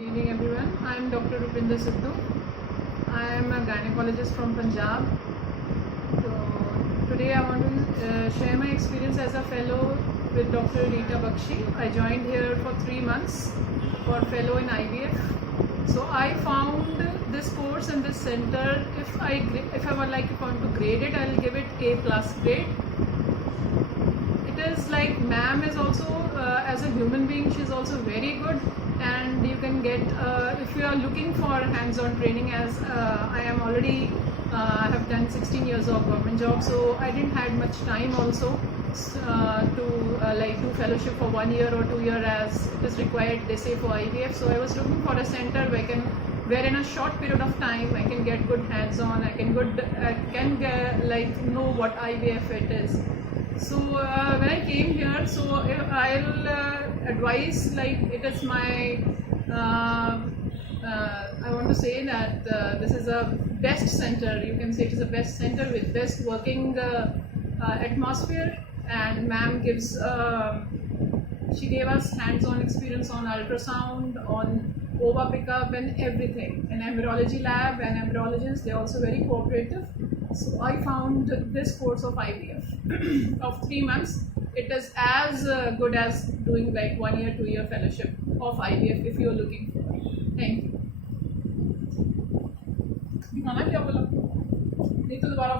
Good evening everyone. I am Dr. Rupender. I am a gynecologist from Punjab. So today I want to share my experience as a fellow with Dr. Rita Bakshi. I joined here for 3 months for fellow in IVF. So I found this course and this center, if I would like to grade it, I will give it A+ grade. It is like ma'am is also as a human being, she is also very good, and you can get if you are looking for hands-on training, as I am already have done 16 years of government job, so I didn't had much time also to like do fellowship for 1 year or 2 years as it is required, they say, for IVF. So I was looking for a center where in a short period of time I can get good hands-on, I can get, like know what IVF it is. So when I came here, so I'll advise, like, it is my I want to say that this is a best center. You can say it is a best center with best working atmosphere, and ma'am gives she gave us hands-on experience on ultrasound, on ova pickup and everything. In embryology lab and embryologists, they are also very cooperative. So I found this course of IVF of 3 months. It is as good as doing like 1 year, 2 year fellowship of IVF if you are looking for it. Thank you. दिखाना क्या बोला? नहीं तो दोबारा